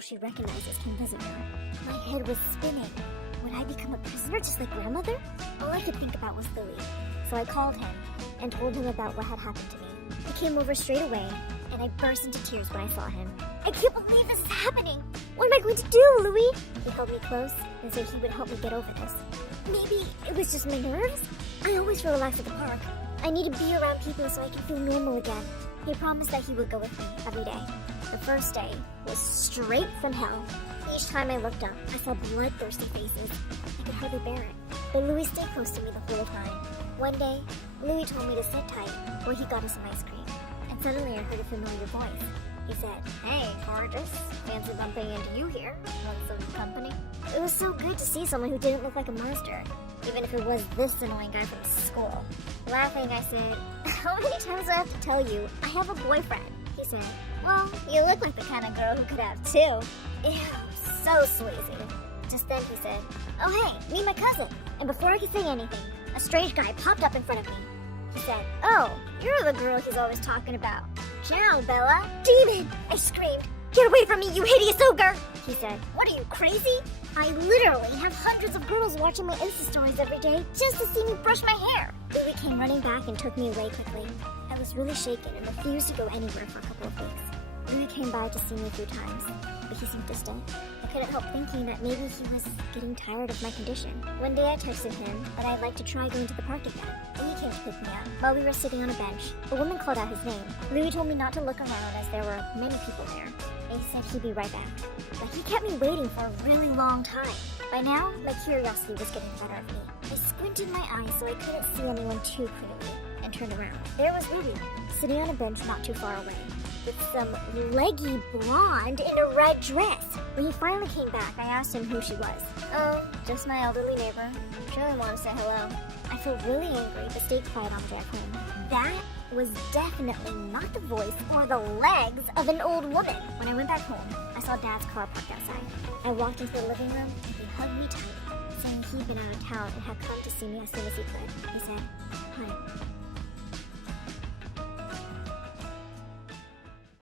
she recognizes can visit her. My head was spinning. Would I become a prisoner just like grandmother? All I could think about was Louis. So I called him and told him about what had happened to me. He came over straight away, and I burst into tears when I saw him. I can't believe this is happening! What am I going to do, Louis? He held me close and said he would help me get over this. Maybe it was just my nerves? I always feel relaxed at the park. I need to be around people so I can feel normal again. He promised that he would go with me every day. The first day was straight from hell. Each time I looked up, I saw bloodthirsty faces. I could hardly bear it. But Louis stayed close to me the whole time. One day, Louis told me to sit tight while he got us some ice cream. And suddenly I heard a familiar voice. He said, "Hey, gorgeous. Fancy bumping into you here. Want some company?" It was so good to see someone who didn't look like a monster, even if it was this annoying guy from school. Laughing, I said, "How many times do I have to tell you I have a boyfriend?" He said, "Well, you look like the kind of girl who could have two." Ew, so sleazy. Just then he said, "Oh hey, meet my cousin." And before I could say anything, a strange guy popped up in front of me. He said, "Oh, you're the girl he's always talking about. Ciao, Bella." "Demon!" I screamed. "Get away from me, you hideous ogre!" He said, "What are you, crazy? I literally have hundreds of girls watching my Insta stories every day just to see me brush my hair." Louis came running back and took me away quickly. I was really shaken and refused to go anywhere for a couple of weeks. Louis came by to see me a few times, but he seemed distant. I couldn't help thinking that maybe he was getting tired of my condition. One day I texted him that I'd like to try going to the park again, and he came to pick me up. While we were sitting on a bench, a woman called out his name. Louis told me not to look around as there were many people there, and he said he'd be right back. But he kept me waiting for a really long time. By now, my curiosity was getting the better of me. I squinted my eyes so I couldn't see anyone too clearly, and turned around. There was Louis, sitting on a bench not too far away, with some leggy blonde in a red dress. When he finally came back, I asked him who she was. "Oh, just my elderly neighbor. Sure, I want to say hello." I felt really angry, but stayed quiet on the drive home. That was definitely not the voice or the legs of an old woman. When I went back home, I saw Dad's car parked outside. I walked into the living room, and he hugged me tight, saying he'd been out of town and had come to see me as soon as he could. He said, "Honey,